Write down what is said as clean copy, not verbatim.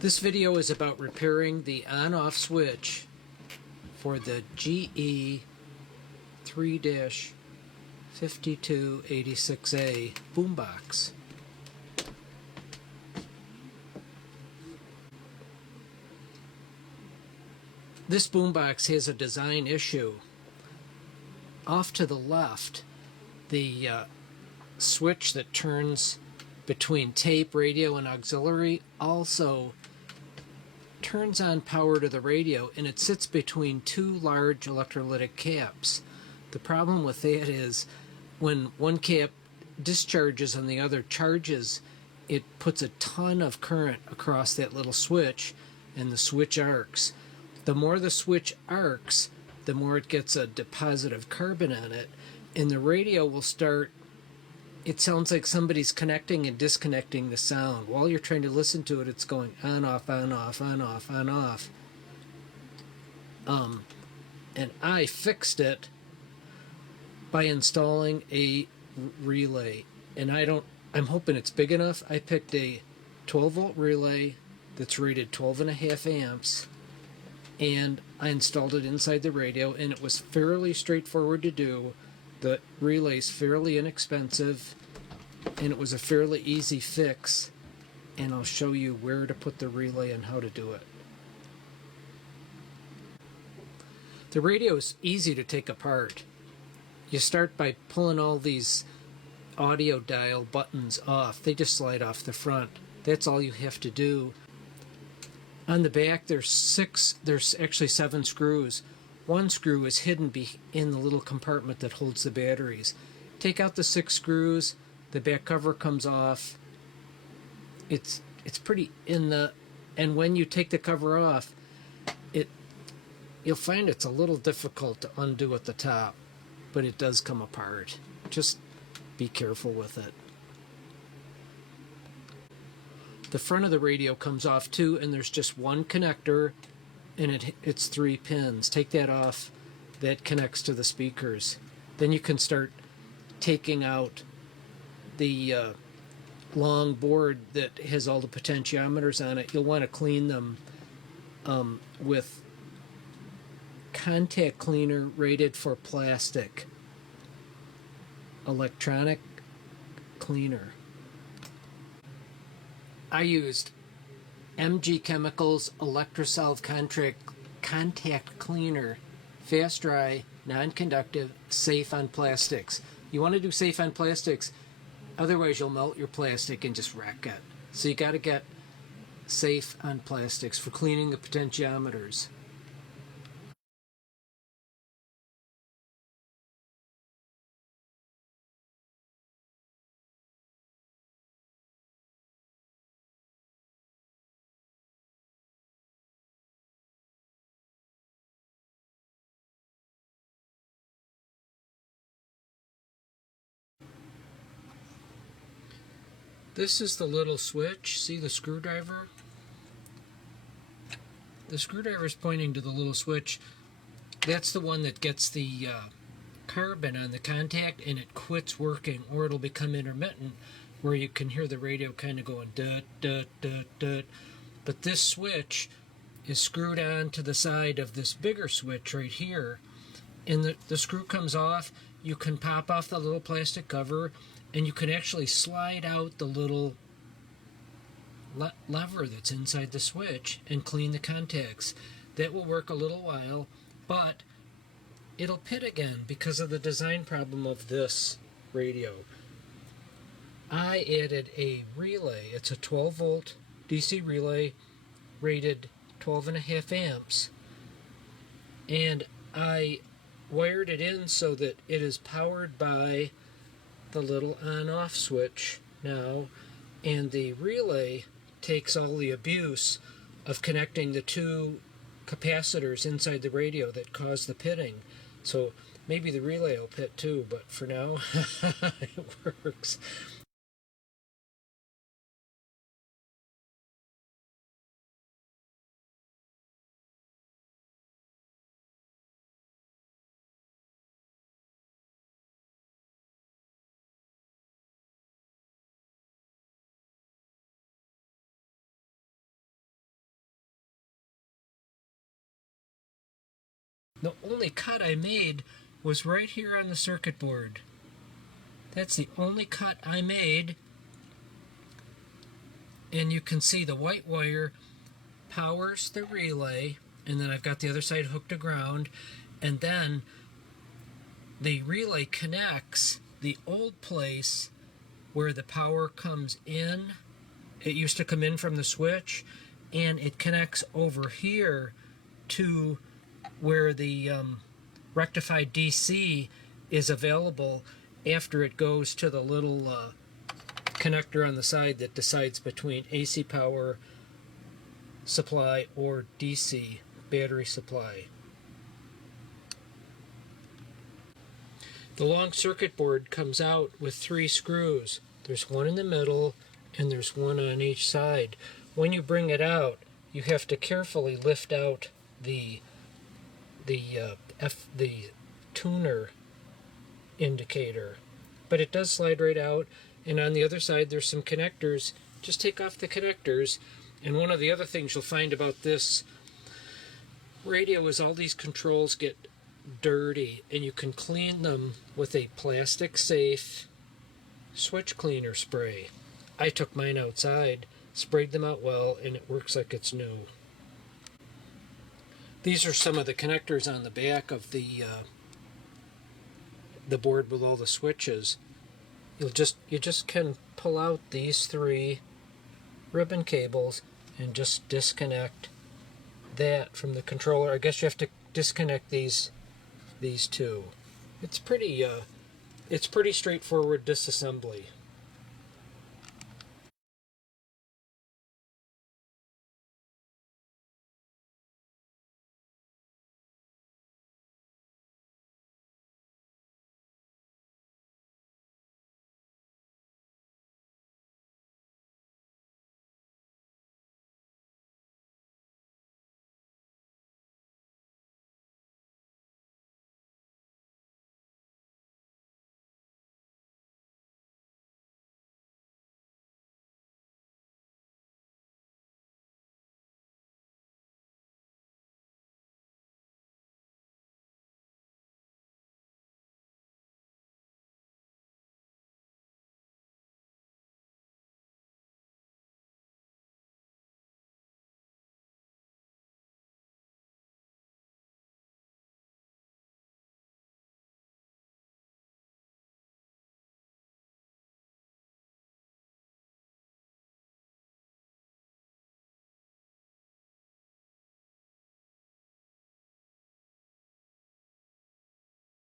This video is about repairing the on-off switch for the GE 3-5286A boombox. This boombox has a design issue. Off to the left, the switch that turns between tape, radio, and auxiliary also turns on power to the radio, and it sits between two large electrolytic caps. The problem with that is when one cap discharges and the other charges, it puts a ton of current across that little switch, and the switch arcs. The more the switch arcs, the more it gets a deposit of carbon on it, and the radio will start, it sounds like somebody's connecting and disconnecting the sound. While you're trying to listen to it, it's going on, off, on, off, on, off, on, off. And I fixed it by installing a relay. And I'm hoping it's big enough. I picked a 12-volt relay that's rated 12.5 amps. And I installed it inside the radio, and it was fairly straightforward to do. The relay's fairly inexpensive, and it was a fairly easy fix, and I'll show you where to put the relay and how to do it. The radio is easy to take apart. You start by pulling all these audio dial buttons off. They just slide off the front. That's all you have to do. On the back, there's actually 7 screws. One screw is hidden in the little compartment that holds the batteries. Take out the 6 screws, the back cover comes off. It's pretty and when you take the cover off, you'll find it's a little difficult to undo at the top, but it does come apart. Just be careful with it. The front of the radio comes off too, and there's just one connector, and it's 3 pins. Take that off. That connects to the speakers. Then you can start taking out the long board that has all the potentiometers on it. You'll want to clean them with contact cleaner rated for plastic. Electronic cleaner. I used MG Chemicals Electrosolve Contact Cleaner. Fast dry, non-conductive, safe on plastics. You want to do safe on plastics, otherwise you'll melt your plastic and just wreck it. So you got to get safe on plastics for cleaning the potentiometers. This is the little switch. See the screwdriver? The screwdriver is pointing to the little switch. That's the one that gets the carbon on the contact, and it quits working, or it'll become intermittent, where you can hear the radio kind of going dut, dut, dut, dut. But this switch is screwed on to the side of this bigger switch right here, and the screw comes off. You can pop off the little plastic cover, and you can actually slide out the little lever that's inside the switch and clean the contacts. That will work a little while, but it'll pit again because of the design problem of this radio. I added a relay. It's a 12-volt DC relay rated 12.5 amps, and I wired it in so that it is powered by the little on-off switch now, and the relay takes all the abuse of connecting the 2 capacitors inside the radio that cause the pitting. So maybe the relay will pit too, but for now it works. The only cut I made was right here on the circuit board. That's the only cut I made. And you can see the white wire powers the relay, and then I've got the other side hooked to ground, and then the relay connects the old place where the power comes in. It used to come in from the switch, and it connects over here to where the rectified DC is available after it goes to the little connector on the side that decides between AC power supply or DC battery supply. The long circuit board comes out with 3 screws. There's one in the middle and there's one on each side. When you bring it out, you have to carefully lift out the tuner indicator, but it does slide right out. And on the other side there's some connectors. Just take off the connectors. And one of the other things you'll find about this radio is all these controls get dirty, and you can clean them with a plastic safe switch cleaner spray. I took mine outside, sprayed them out well, and it works like it's new. These are some of the connectors on the back of the board with all the switches. You just can pull out these 3 ribbon cables and just disconnect that from the controller. I guess you have to disconnect these 2. It's pretty straightforward disassembly.